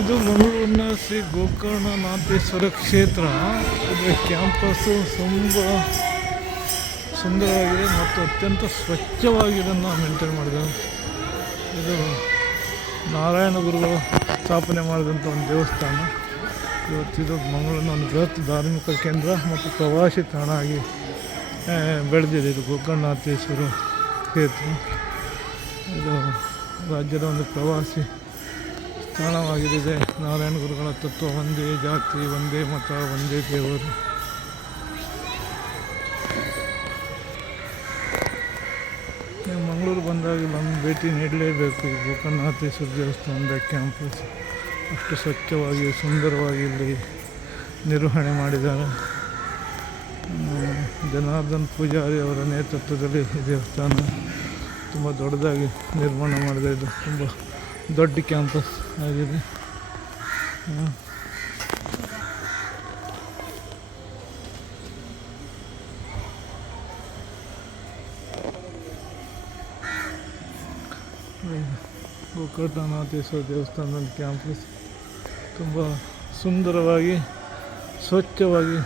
ಇದು ಮಂಗಳೂರಿನ ಶ್ರೀ ಗೋಕರ್ಣನಾಥೇಶ್ವರ ಕ್ಷೇತ್ರ. ಇದರ ಕ್ಯಾಂಪಸ್ಸು ತುಂಬ ಸುಂದರವಾಗಿದೆ ಮತ್ತು ಅತ್ಯಂತ ಸ್ವಚ್ಛವಾಗಿ ಇದನ್ನು ಮೇಂಟೈನ್ ಮಾಡಿದ್ದಾರೆ. ಇದು ನಾರಾಯಣ ಗುರುಗಳು ಸ್ಥಾಪನೆ ಮಾಡಿದಂಥ ಒಂದು ದೇವಸ್ಥಾನ. ಇವತ್ತಿದು ಮಂಗಳೂರಿನ ಒಂದು ಬೃಹತ್ ಧಾರ್ಮಿಕ ಕೇಂದ್ರ ಮತ್ತು ಪ್ರವಾಸಿ ತಾಣ ಆಗಿ ಬೆಳೆದಿದೆ. ಇದು ಗೋಕರ್ಣನಾಥೇಶ್ವರ ಕ್ಷೇತ್ರ. ಇದು ರಾಜ್ಯದ ಒಂದು ಪ್ರವಾಸಿ ತಾಣವಾಗಿದೆ. ನಾರಾಯಣ ಗುರುಗಳ ತತ್ವ ಒಂದೇ ಜಾತಿ, ಒಂದೇ ಮತ, ಒಂದೇ ದೇವರು. ನೀವು ಮಂಗಳೂರು ಬಂದಾಗ ನಮ್ಮ ಭೇಟಿ ನೀಡಲೇಬೇಕು. ಈ ಗೋಕರ್ಣನಾಥೇಶ್ವರ ದೇವಸ್ಥಾನದ ಕ್ಯಾಂಪಸ್ ಅಷ್ಟು ಸ್ವಚ್ಛವಾಗಿ ಸುಂದರವಾಗಿ ಇಲ್ಲಿ ನಿರ್ವಹಣೆ ಮಾಡಿದ್ದಾರೆ. ಜನಾರ್ದನ್ ಪೂಜಾರಿ ಅವರ ನೇತೃತ್ವದಲ್ಲಿ ಈ ದೇವಸ್ಥಾನ ತುಂಬ ದೊಡ್ಡದಾಗಿ ನಿರ್ಮಾಣ ಮಾಡಿದೆ. ಇದು ತುಂಬ ದೊಡ್ಡ ಕ್ಯಾಂಪಸ್ ಆಗಿದೆ. ಗೋಕರ್ಣನಾಥೇಶ್ವರ ದೇವಸ್ಥಾನದ ಕ್ಯಾಂಪಸ್ ತುಂಬ ಸುಂದರವಾಗಿ ಸ್ವಚ್ಛವಾಗಿ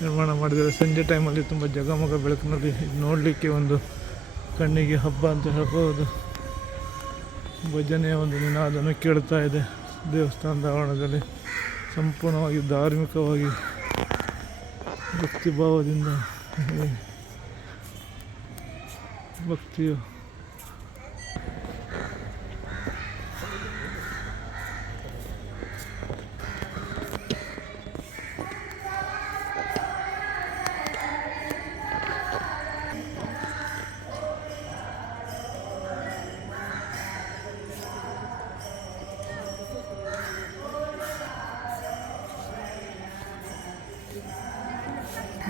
ನಿರ್ಮಾಣ ಮಾಡಿದ್ದಾರೆ. ಸಂಜೆ ಟೈಮಲ್ಲಿ ತುಂಬ ಜಗಮಗ ಬೆಳಕಿನಲ್ಲಿ ನೋಡಲಿಕ್ಕೆ ಒಂದು ಕಣ್ಣಿಗೆ ಹಬ್ಬ ಅಂತ ಹೇಳ್ಬೋದು. ಭಜನೆಯ ಒಂದು ನಿನಾದನ್ನು ಕೇಳ್ತಾ ಇದೆ. ದೇವಸ್ಥಾನದ ಆವರಣದಲ್ಲಿ ಸಂಪೂರ್ಣವಾಗಿ ಧಾರ್ಮಿಕವಾಗಿ ಭಕ್ತಿಭಾವದಿಂದ ಭಕ್ತಿಯು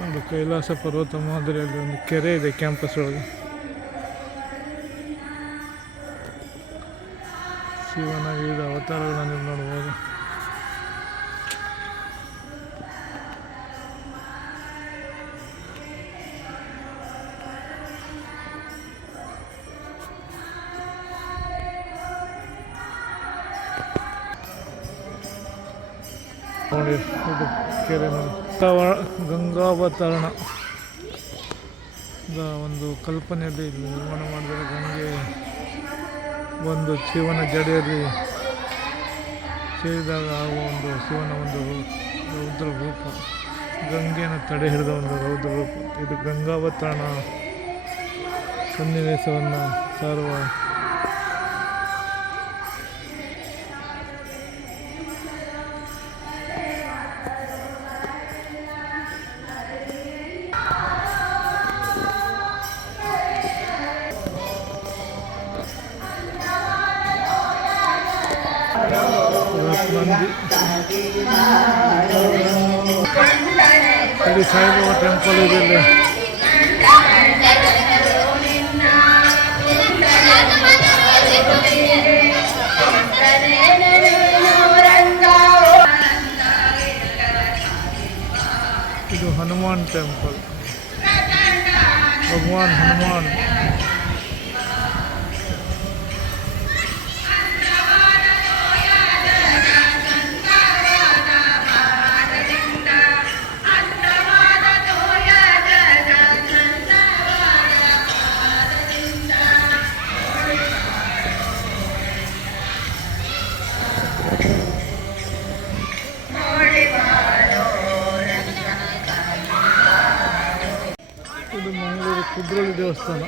ಒಂದು ಕೈಲಾಸ ಪರ್ವತ ಮಾದರಿಯಲ್ಲಿ ಒಂದು ಕೆರೆ ಇದೆ ಕ್ಯಾಂಪಸ್ ಒಳಗೆ. ಶಿವನ ವಿವಿಧ ಅವತಾರಗಳನ್ನು ನೋಡ್ಬೋದು. ನೋಡಿ ಇದು ಕೆರೆ ನೋಡಿ ಗಂಗಾವತರಣ ಒಂದು ಕಲ್ಪನೆಯಲ್ಲಿ ನಿರ್ಮಾಣ ಮಾಡಿದರೆ ಗಂಗೆ ಒಂದು ಶಿವನ ಜಡೆಯಲ್ಲಿ ಸೇರಿದಾಗ ಆಗುವ ಒಂದು ಶಿವನ ಒಂದು ರೌದ್ರ ರೂಪ, ಗಂಗೆಯನ್ನು ತಡೆ ಹಿಡಿದ ಒಂದು ರೌದ್ರ ರೂಪ. ಇದು ಗಂಗಾವತರಣ ಸನ್ನಿವೇಶವನ್ನು ಸಾರುವ ಶ್ರೀ ಸಾಯಿಬಾಬಾ ಟೆಂಪಲ್ ಇದೆ ಇಲ್ಲಿ. ಇದು ಹನುಮಾನ್ ಟೆಂಪಲ್, ಭಗವಾನ್ ಹನುಮಾನ್. ಇದು ಮಂಗಳೂರು ಕುದ್ರೋಳಿ ದೇವಸ್ಥಾನ.